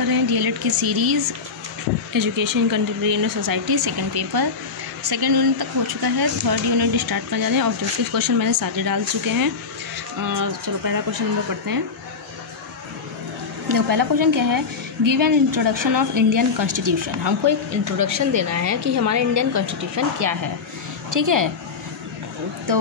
कर रहे हैं डीएलएड की series education contemporary Indian society second paper. Second unit तक हो चुका है, थर्ड यूनिट स्टार्ट कर जा रहे हैं। ऑब्जेक्टिव क्वेश्चन मैंने सारे डाल चुके हैं। चलो पहला क्वेश्चन हम लोग पढ़ते हैं। देखो पहला क्वेश्चन क्या है, give an introduction of Indian constitution. हमको एक इंट्रोडक्शन देना है कि हमारा इंडियन कॉन्स्टिट्यूशन क्या है। ठीक है, तो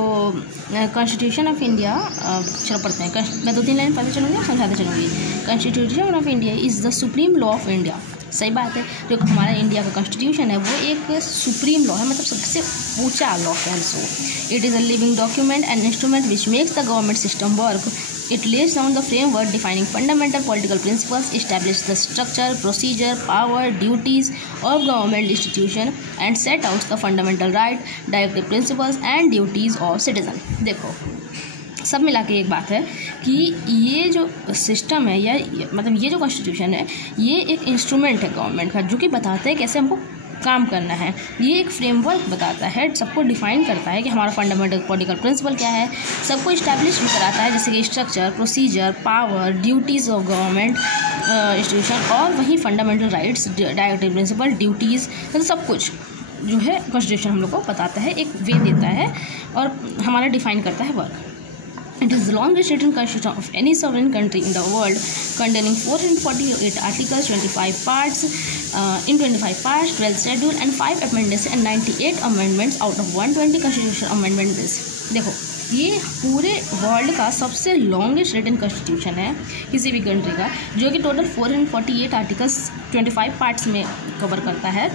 कॉन्स्टिट्यूशन ऑफ इंडिया चलो पढ़ते हैं। मैं 2-3 लाइन पढ़ते चलूँगी, समझाते चलूँगी। Constitution of India is the supreme law of India. सही बात है, जो हमारा इंडिया का कॉन्स्टिट्यूशन है वो एक सुप्रीम लॉ है, मतलब सबसे ऊंचा लॉ है। So it is a living document and instrument which makes the government system work. It lays down the framework defining fundamental political principles, establishes the structure, procedure, power, duties of government institution, and set out the fundamental right, directive principles and duties of citizen. देखो सब मिला के एक बात है कि ये जो सिस्टम है या मतलब ये जो कॉन्स्टिट्यूशन है ये एक इंस्ट्रूमेंट है गवर्नमेंट का, जो कि बताता है कैसे हमको काम करना है। ये एक फ्रेमवर्क बताता है, सबको डिफाइन करता है कि हमारा फंडामेंटल पॉलिटिकल प्रिंसिपल क्या है, सबको इस्टेब्लिश भी कराता है, जैसे कि structure, procedure, power, duties of government institution और वही fundamental rights, directive principle, duties, मतलब सब कुछ जो है कॉन्स्टिट्यूशन हम लोग को बताता है, एक वे देता है और हमारा डिफाइन करता है work. It is the longest written constitution of any sovereign country in the world, containing 448 articles, 25 parts, 12 schedules and 5 appendices and 98 amendments out of 120 constitution amendment bills. देखो ये पूरे वर्ल्ड का सबसे लॉन्गेस्ट रिटन कॉन्स्टिट्यूशन है किसी भी country का, जो कि टोटल 448 आर्टिकल्स 25 पार्ट्स में कवर करता है,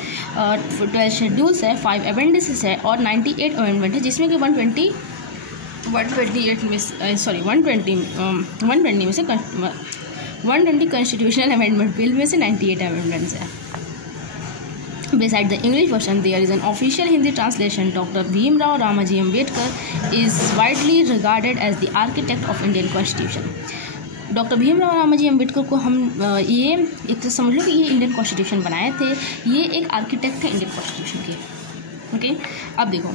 12 शेड्यूल्स है, 5 अपेंडिसेस है और 98 अमेंडमेंट है, जिसमें कि 120 में से 120 कॉन्स्टिट्यूशनल अमेंडमेंट बिल में से 98 अमेंडमेंट्स हैं. Beside the English version, there is an official Hindi translation. Dr. Bhimrao Ramaji Ambedkar is widely regarded as the architect of Indian Constitution. Doctor Bhimrao Ramaji Ambedkar को हम ये एक तो समझ लो कि ये इंडियन कॉन्स्टिट्यूशन बनाए थे, ये एक आर्किटेक्ट थे इंडियन कॉन्स्टिट्यूशन के. ओके, अब देखो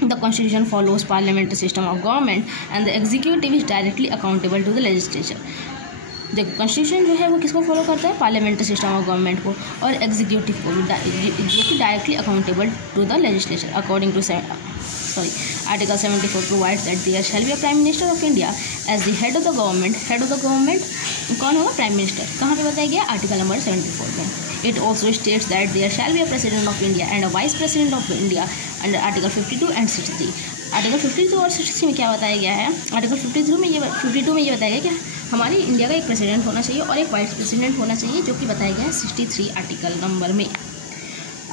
The Constitution follows parliamentary system of government and the executive is directly accountable to the legislature. देखो कॉन्स्टिट्यूशन जो है वो किसको फॉलो करता है, पार्लियामेंट्री सिस्टम ऑफ गवर्नमेंट को, और एग्जीक्यूटिव को जो कि directly accountable to the legislature. According to article 74 provides that there shall be a prime minister of India as the head of the government. Head of the government कौन होगा, prime minister. कहाँ पे बताया गया, article number 74 में. It also states that there shall be a president of India and a vice president of India under Article 52 and 63. Article 52 और 63 में क्या बताया गया है, आर्टिकल 52 में ये बताया गया कि हमारी इंडिया का एक प्रेसिडेंट होना चाहिए और एक वाइस प्रेसिडेंट होना चाहिए, जो कि बताया गया है 63 आर्टिकल नंबर में.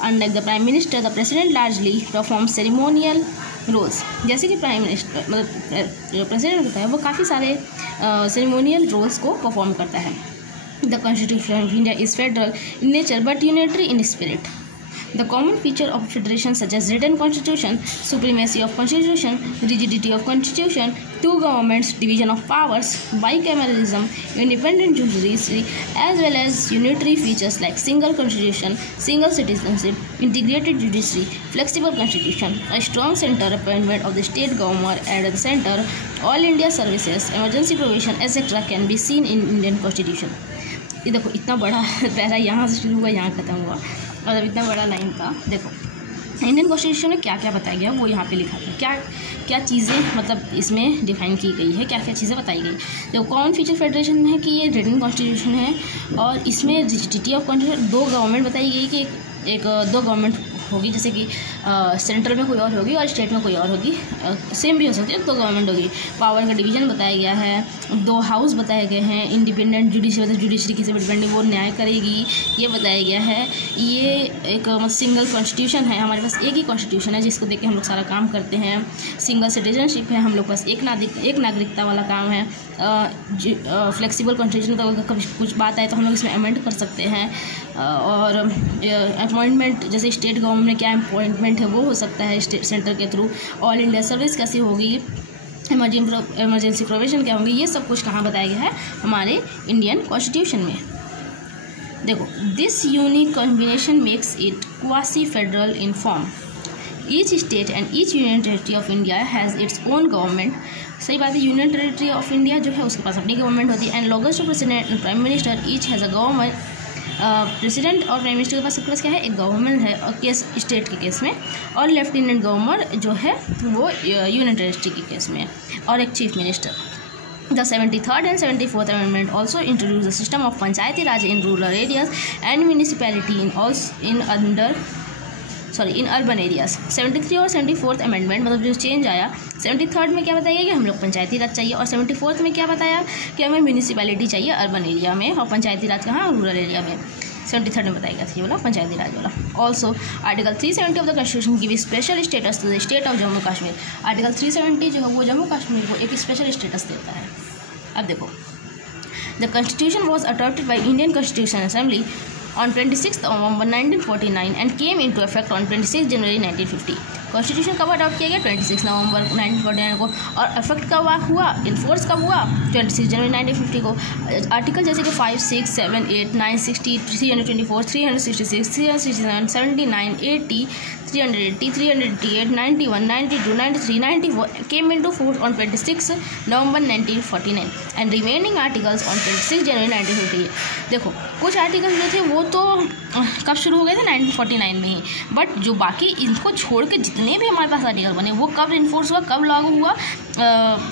Unlike the prime minister, the president largely performs ceremonial roles. जैसे कि प्राइम मिनिस्टर मतलब जो प्रेसिडेंट होता है वो काफ़ी सारे सेरेमोनियल रोल्स को परफॉर्म करता है. The Constitution of India is federal in nature but unitary in spirit. The common feature of federation such as written constitution, supremacy of constitution, rigidity of constitution, two governments, division of powers, bicameralism, independent judiciary, as well as unitary features like single constitution, single citizenship, integrated judiciary, flexible constitution, a strong center appointment of the state government at the center, all India services, emergency provision, etc. can be seen in Indian Constitution. ये देखो इतना बड़ा para यहाँ से शुरू हुआ यहाँ ख़त्म हुआ, मतलब इतना बड़ा लाइन था. देखो इंडियन कॉन्स्टिट्यूशन में क्या क्या बताया गया वो यहाँ पे लिखा था, क्या क्या चीज़ें मतलब इसमें डिफाइन की गई है, क्या क्या चीज़ें बताई गई. देखो कॉमन फीचर फेडरेशन में है कि ये रिटन कॉन्स्टिट्यूशन है और इसमें रिजिडिटी ऑफ कॉन्स्टिट्यूशन, दो गवर्नमेंट बताई गई कि एक दो गवर्नमेंट होगी, जैसे कि सेंट्रल में कोई और होगी और स्टेट में कोई और होगी, सेम भी हो सकती है, दो गवर्नमेंट होगी. पावर का डिवीजन बताया गया है, दो हाउस बताए गए हैं, इंडिपेंडेंट जुडिशरी किसी पर डिपेंडेंट वो न्याय करेगी, ये बताया गया है. ये एक सिंगल कॉन्स्टिट्यूशन है, हमारे पास एक ही कॉन्स्टिट्यूशन है जिसको देख के हम लोग सारा काम करते हैं. सिंगल सिटीजनशिप है, हम लोग पास एक नागरिकता वाला काम है. फ्लेक्सिबल कॉन्स्टिट्यूशन का अगर कभी कुछ बात आए तो हम लोग इसमें अमेंड कर सकते हैं. और अपॉइंटमेंट जैसे स्टेट गवर्नमेंट में क्या अपॉइंटमेंट है वो हो सकता है सेंटर के थ्रू. ऑल इंडिया सर्विस कैसी होगी, इमरजेंसी प्रोविजन क्या होंगे, ये सब कुछ कहाँ बताया गया है, हमारे इंडियन कॉन्स्टिट्यूशन में. देखो this unique combination makes it quasi federal in form. Each state and each union territory of India has its own government. सही बात है। यूनियन टेरिटरी ऑफ इंडिया जो है उसके पास अपनी गवर्नमेंट होती है। Analogous to president and prime minister each has a government. President और प्राइम मिनिस्टर के पास सबके पास क्या है, एक गवर्नमेंट है और केस स्टेट के केस में, और लेफ्टिनेंट गवर्नर जो है वो यूनियन टेरिटरी के केस में, और एक chief minister. The 73rd and 74th Amendment also introduced the system of Panchayati Raj in rural areas and municipality in urban areas। 73 और 74th Amendment मतलब जो चेंज आया, 73rd में क्या बताया कि हम लोग पंचायती राज चाहिए, और 74th में क्या बताया कि हमें म्यूनिसिपैलिटी चाहिए अर्बन एरिया में, और पंचायती राज कहाँ, रूरल एरिया में। 73rd में बताया गया था ये वाला पंचायती राज वाला। Also article 370 of the constitution give special status to the state of Jammu Kashmir. Article 370 जो है वो जम्मू कश्मीर को एक स्पेशल स्टेटस देता है। अब देखो, the constitution was adopted by Indian constitution assembly on 26 November 1949 and came into effect on 26 January 1950। Constitution कब अडॉप्ट किया गया, 26 नवंबर 1949 को, और इफेक्ट कब हुआ, इन्फोर्स कब हुआ, 26 जनवरी 1950 को। आर्टिकल जैसे कि 5, 6, 7, 8, 9, 60, 324, 366, 367, 79, 80, 380, 388, 91, 92, 93, 94 came into force on 26 November 1949 and remaining articles on 26 January 1950। देखो कुछ आर्टिकल्स जो थे वो तो कब शुरू हो गए थे, 1949 में ही, बट जो बाकी इनको छोड़ के जितने भी हमारे पास आर्टिकल बने वो कब इन्फोर्स हुआ, कब लागू हुआ,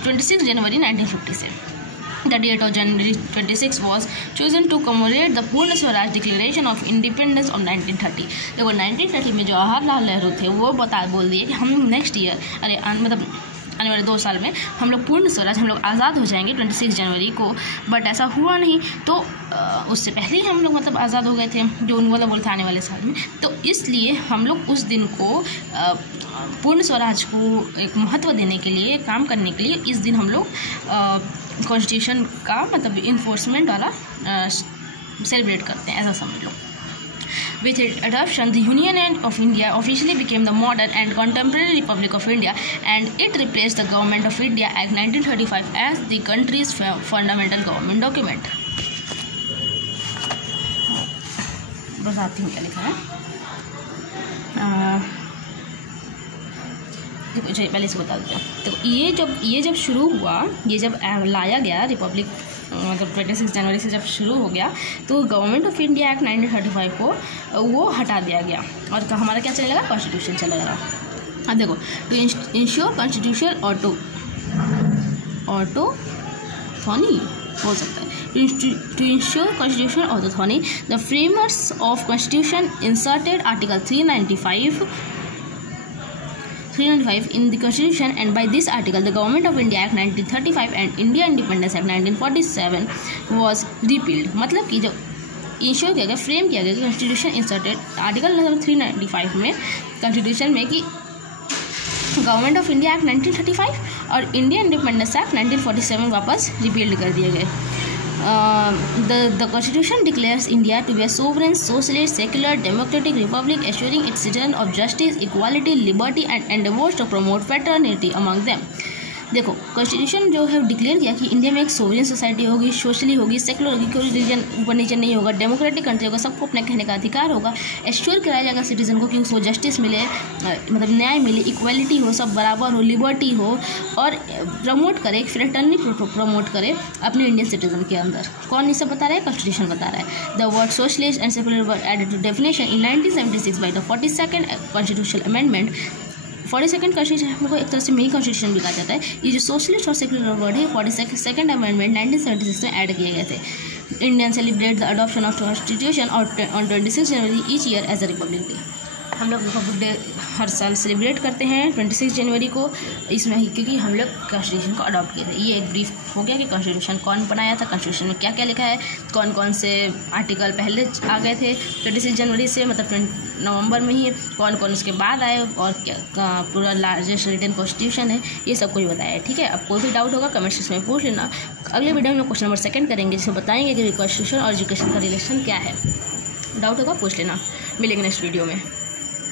26 जनवरी 1950 से। The date of January 26 was chosen to commemorate the पूर्ण Swaraj declaration of independence of 1930। देखो 1930 में जवाहरलाल नेहरू थे वो बोल दिए कि हम नेक्स्ट ईयर मतलब आने वाले 2 साल में हम लोग पूर्ण स्वराज, हम लोग आज़ाद हो जाएंगे 26 जनवरी को, बट ऐसा हुआ नहीं। तो उससे पहले ही हम लोग मतलब आज़ाद हो गए थे, जो उन वाला बोलते आने वाले साल में। तो इसलिए हम लोग उस दिन को पूर्ण स्वराज को एक महत्व देने के लिए, काम करने के लिए, इस दिन हम लोग कॉन्स्टिट्यूशन का मतलब इन्फोर्समेंट वाला सेलिब्रेट करते हैं, ऐसा समझ लो। With its adoption, the Union of India officially became the modern and contemporary Republic of India, and it replaced the Government of India Act 1935 as the country's fundamental government document। बताती हूँ क्या लिखा है। देखो चलिए पहले से बता देते हैं। तो ये जब शुरू हुआ, ये जब लाया गया रिपब्लिक मतलब 26 जनवरी से जब शुरू हो गया, तो गवर्नमेंट ऑफ इंडिया एक्ट 1935 को वो हटा दिया गया और हमारा क्या चलेगा, कॉन्स्टिट्यूशन चलेगा। अब देखो, टू इंश्योर कॉन्स्टिट्यूशन ऑटोथॉनी हो सकता है, to ensure constitution autochthony the framers of constitution inserted article 395 in the constitution, and by this article the government of India Act 1935 and India Independence Act 1947 was repealed। मतलब कि जब ensure किया गया, frame किया गया कॉन्स्टिट्यूशन इंसर्टेड आर्टिकल नंबर 395 में constitution में कि गवर्नमेंट ऑफ इंडिया एक्ट 1935 और इंडियन इंडिपेंडेंस एक्ट 1947 वापस रिपील्ड कर दिए गए। The Constitution declares India to be a sovereign, socialist, secular, democratic republic, assuring its citizens of justice, equality, liberty, and endeavors to promote fraternity among them। देखो constitution जो है declare किया कि India में एक सोवरेन सोसाइटी होगी, socially होगी, secular होगी, कोई रिलीजन ऊपर नीचे नहीं होगा, डेमोक्रेटिक कंट्री होगा, सबको अपने कहने का अधिकार होगा, एश्योर कराया जाएगा सिटीजन को कि उसको जस्टिस मिले, मतलब न्याय मिले, इक्वालिटी हो, सब बराबर हो, लिबर्टी हो, और प्रमोट करे, फ्रेटर्निटी प्रमोट करे अपने इंडियन सिटीजन के अंदर। कौन ये सब बता रहा है, कॉन्स्टिट्यूशन बता रहा है। The word socialist and secular were added to definition in 1976 by the 42nd constitutional amendment. 42nd constitution को एक तरह से मिनी कॉन्स्टिट्यूशन भी कहा जाता है। ये जो सोशलिस्ट और सेकुलर वर्ड है 42nd अमेंडमेंट 1976 में ऐड किए गए थे। Indian celebrate the adoption of constitution on 26 January each year as a republic day. हम लोग रिपब्लिक डे हर साल सेलिब्रेट करते हैं 26 जनवरी को, इसमें ही क्योंकि हम लोग कॉन्स्टिट्यूशन को अडॉप्ट किए थे। ये एक ब्रीफ हो गया कि कॉन्स्टिट्यूशन कौन बनाया था, कॉन्स्टिट्यूशन में क्या क्या लिखा है, कौन कौन से आर्टिकल पहले आ गए थे 26 जनवरी से, मतलब नवंबर में ही कौन कौन उसके बाद आए, और क्या पूरा लार्जेस्ट रिटन कॉन्स्टिट्यूशन है, ये सब कुछ बताया है। ठीक है, अब कोई भी डाउट होगा कमेंट सेक्शन में पूछ लेना। अगले वीडियो में क्वेश्चन नंबर 2 करेंगे, जिसमें बताएंगे कि कॉन्स्टिट्यूशन और एजुकेशन का रिलेशन क्या है। डाउट होगा पूछ लेना। मिलेंगे नेक्स्ट वीडियो में।